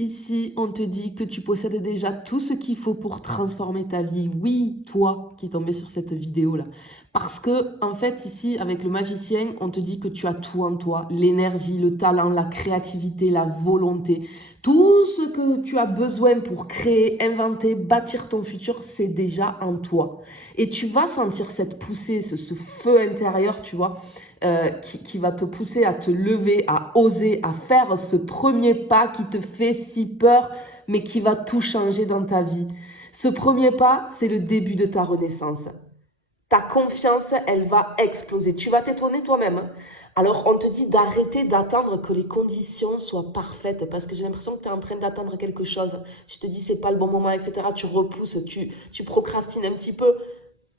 Ici, on te dit que tu possèdes déjà tout ce qu'il faut pour transformer ta vie. Oui, toi qui es tombé sur cette vidéo-là. Parce que, en fait, ici, avec le magicien, on te dit que tu as tout en toi. L'énergie, le talent, la créativité, la volonté. Tout ce que tu as besoin pour créer, inventer, bâtir ton futur, c'est déjà en toi. Et tu vas sentir cette poussée, ce feu intérieur, tu vois, qui va te pousser à te lever, à oser, à faire ce premier pas qui te fait si peur, mais qui va tout changer dans ta vie. Ce premier pas, c'est le début de ta renaissance. Ta confiance, elle va exploser. Tu vas t'étonner toi-même. Alors, on te dit d'arrêter d'attendre que les conditions soient parfaites, parce que j'ai l'impression que tu es en train d'attendre quelque chose. Tu te dis, c'est pas le bon moment, etc. Tu repousses, tu procrastines un petit peu.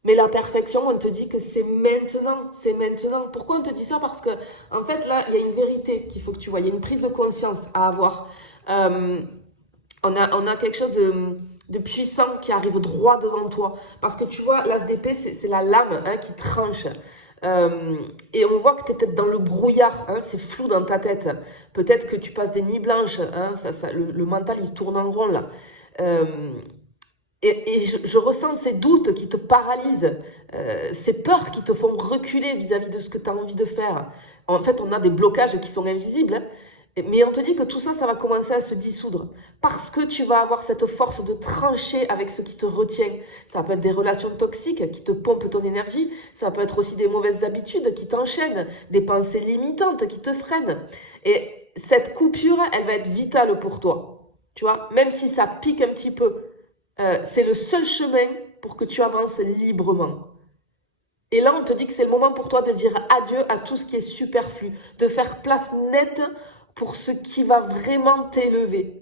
Mais la perfection, on te dit que c'est maintenant, c'est maintenant. Pourquoi on te dit ça? Parce que, en fait, là, il y a une vérité qu'il faut que tu vois. Il y a une prise de conscience à avoir. On a quelque chose de puissant qui arrive droit devant toi. Parce que tu vois, l'as d'épée, c'est la lame qui tranche. Et on voit que tu es peut-être dans le brouillard, c'est flou dans ta tête. Peut-être que tu passes des nuits blanches, le mental il tourne en rond là. Et je ressens ces doutes qui te paralysent, ces peurs qui te font reculer vis-à-vis de ce que tu as envie de faire. En fait, on a des blocages qui sont invisibles, mais on te dit que tout ça, ça va commencer à se dissoudre. Parce que tu vas avoir cette force de trancher avec ce qui te retient. Ça peut être des relations toxiques qui te pompent ton énergie. Ça peut être aussi des mauvaises habitudes qui t'enchaînent, des pensées limitantes qui te freinent. Et cette coupure, elle va être vitale pour toi. Tu vois, même si ça pique un petit peu. C'est le seul chemin pour que tu avances librement. Et là, on te dit que c'est le moment pour toi de dire adieu à tout ce qui est superflu, de faire place nette pour ce qui va vraiment t'élever.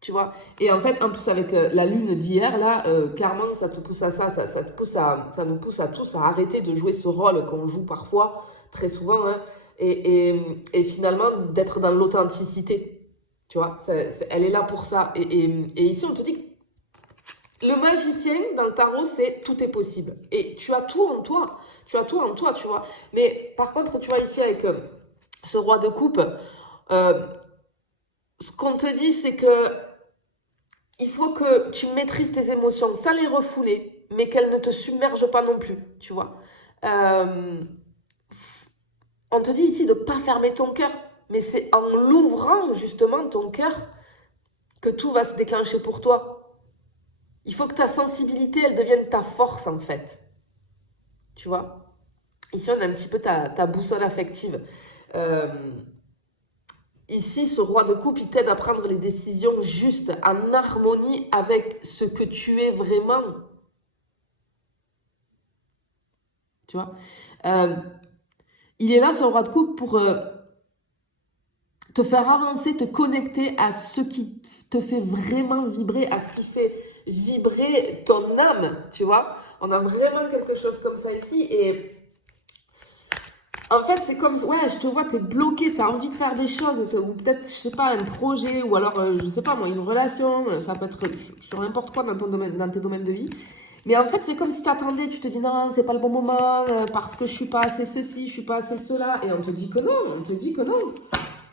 Tu vois? Et en fait, en plus avec la lune d'hier, là, clairement, ça te pousse à ça, ça nous pousse à tous à arrêter de jouer ce rôle qu'on joue parfois, très souvent, et finalement d'être dans l'authenticité. Tu vois? Elle est là pour ça. Et ici, on te dit que le magicien, dans le tarot, c'est tout est possible. Et tu as tout en toi. Tu as tout en toi, tu vois. Mais par contre, tu vois, ici, avec ce roi de coupe, ce qu'on te dit, c'est que il faut que tu maîtrises tes émotions sans les refouler, mais qu'elles ne te submergent pas non plus, tu vois. On te dit ici de ne pas fermer ton cœur, mais c'est en l'ouvrant, justement, ton cœur, que tout va se déclencher pour toi. Il faut que ta sensibilité, elle devienne ta force, en fait. Tu vois? Ici, on a un petit peu ta boussole affective. Ici, ce roi de coupe, il t'aide à prendre les décisions justes, en harmonie avec ce que tu es vraiment. Tu vois? Il est là, ce roi de coupe, pour te faire avancer, te connecter à ce qui te fait vraiment vibrer, à ce qui fait vibrer ton âme, tu vois. On a vraiment quelque chose comme ça ici. Et en fait, c'est comme, ouais, je te vois, t'es bloqué, t'as envie de faire des choses, ou peut-être, je sais pas, un projet, ou alors, je sais pas moi, une relation, ça peut être sur n'importe quoi dans ton domaine, dans tes domaines de vie. Mais en fait, c'est comme si t'attendais, tu te dis non, c'est pas le bon moment, parce que je suis pas assez ceci, je suis pas assez cela. Et on te dit que non, on te dit que non.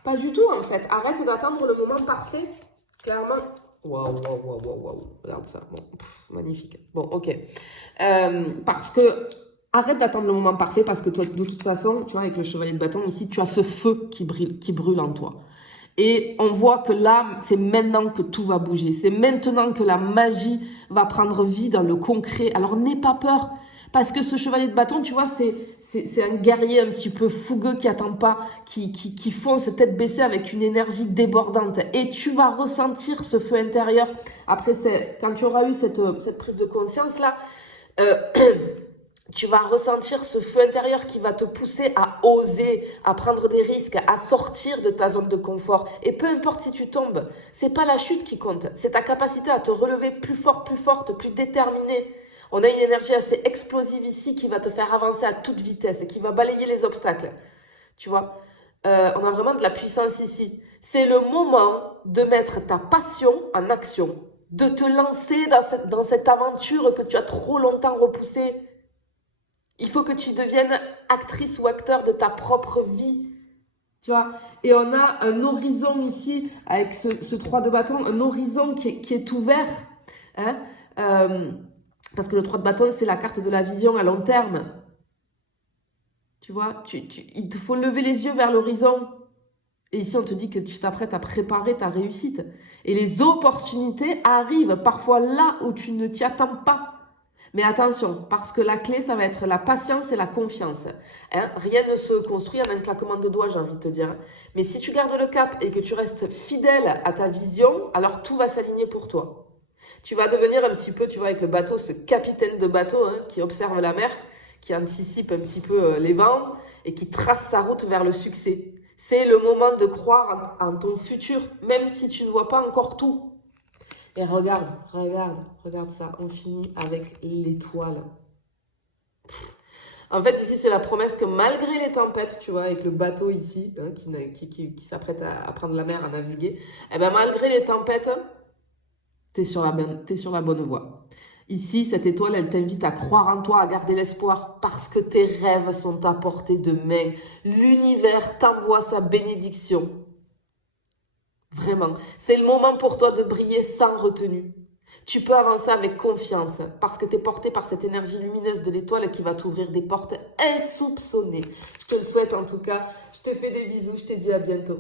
Pas du tout, en fait. Arrête d'attendre le moment parfait. Clairement. Waouh, waouh, waouh, waouh, waouh. Regarde ça. Bon, magnifique. Bon, ok. Parce que, arrête d'attendre le moment parfait parce que toi, de toute façon, tu vois, avec le chevalier de bâton, ici, tu as ce feu qui brûle en toi. Et on voit que là, c'est maintenant que tout va bouger. C'est maintenant que la magie va prendre vie dans le concret. Alors, n'aie pas peur. Parce que ce chevalier de bâton, tu vois, c'est un guerrier un petit peu fougueux qui attend pas, qui fonce tête baissée avec une énergie débordante. Et tu vas ressentir ce feu intérieur. Après, quand tu auras eu cette prise de conscience-là, tu vas ressentir ce feu intérieur qui va te pousser à oser, à prendre des risques, à sortir de ta zone de confort. Et peu importe si tu tombes, c'est pas la chute qui compte, c'est ta capacité à te relever plus fort, plus forte, plus déterminée. On a une énergie assez explosive ici qui va te faire avancer à toute vitesse et qui va balayer les obstacles. Tu vois, on a vraiment de la puissance ici. C'est le moment de mettre ta passion en action, de te lancer dans cette aventure que tu as trop longtemps repoussée. Il faut que tu deviennes actrice ou acteur de ta propre vie. Tu vois, et on a un horizon ici, avec ce 3 de bâton, un horizon qui est ouvert. Hein, parce que le 3 de bâton, c'est la carte de la vision à long terme. Tu vois, il te faut lever les yeux vers l'horizon. Et ici, on te dit que tu t'apprêtes à préparer ta réussite. Et les opportunités arrivent parfois là où tu ne t'y attends pas. Mais attention, parce que la clé, ça va être la patience et la confiance. Hein, rien ne se construit en un claquement de doigts, j'ai envie de te dire. Mais si tu gardes le cap et que tu restes fidèle à ta vision, alors tout va s'aligner pour toi. Tu vas devenir un petit peu, tu vois, avec le bateau, ce capitaine de bateau hein, qui observe la mer, qui anticipe un petit peu les vents et qui trace sa route vers le succès. C'est le moment de croire en ton futur, même si tu ne vois pas encore tout. Et regarde ça. On finit avec l'étoile. En fait, ici, c'est la promesse que malgré les tempêtes, tu vois, avec le bateau ici, hein, qui s'apprête à prendre la mer, à naviguer, eh ben, malgré les tempêtes, t'es sur la bonne voie. Ici, cette étoile, elle t'invite à croire en toi, à garder l'espoir, parce que tes rêves sont à portée de main. L'univers t'envoie sa bénédiction. Vraiment, c'est le moment pour toi de briller sans retenue. Tu peux avancer avec confiance parce que tu es porté par cette énergie lumineuse de l'étoile qui va t'ouvrir des portes insoupçonnées. Je te le souhaite en tout cas. Je te fais des bisous, je te dis à bientôt.